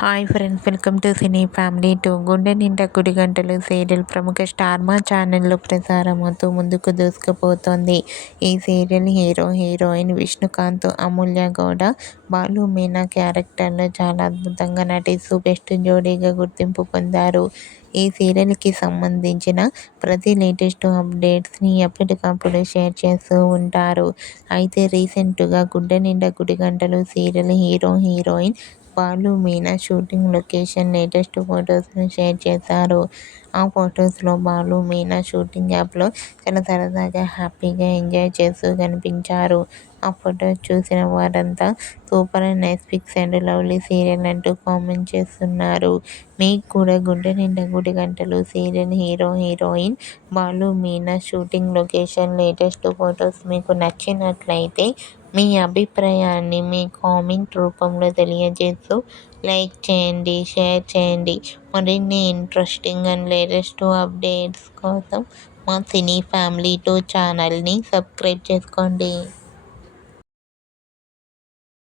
Hi friends, welcome to cine family two. గుండె Ninda Gudi Gantalu serial ప్రముఖ star మా ఛానల్లో ప్రసారమవుతూ ముందుకు దూసుకుపోతోంది. ఈ సీరియల్ హీరో హీరోయిన్ విష్ణుకాంత్, అమూల్య గౌడ, బాలు మీనా క్యారెక్టర్లో చాలా అద్భుతంగా నటిస్తూ బెస్ట్ జోడీగా గుర్తింపు పొందారు. ఈ సీరియల్కి సంబంధించిన ప్రతి లేటెస్ట్ అప్డేట్స్ని ఎప్పటికప్పుడు షేర్ చేస్తూ ఉంటారు. అయితే రీసెంట్గా గుండె Ninda Gudi Gantalu serial hero heroine Balu Meena shooting location latest ఫొటోస్ను షేర్ చేశారు. ఆ ఫొటోస్లో బాలు మీనా షూటింగ్ యాప్లో చాలా సరదాగా హ్యాపీగా ఎంజాయ్ చేస్తూ కనిపించారు. ఆ ఫొటోస్ చూసిన వారంతా super and nice pics and lovely serial అంటూ కామెంట్ చేస్తున్నారు. మీకు కూడా Gunde Ninda Gudi Gantalu serial hero heroine Balu Meena shooting location latest photos మీకు నచ్చినట్లయితే మీ అభిప్రాయాన్ని మీ కామెంట్ రూపంలో తెలియజేస్తూ లైక్ చేయండి, షేర్ చేయండి. మరిన్ని ఇంట్రెస్టింగ్ అండ్ లేటెస్ట్ అప్డేట్స్ కోసం మా సినీ ఫ్యామిలీ టూ ఛానల్ని సబ్స్క్రైబ్ చేసుకోండి.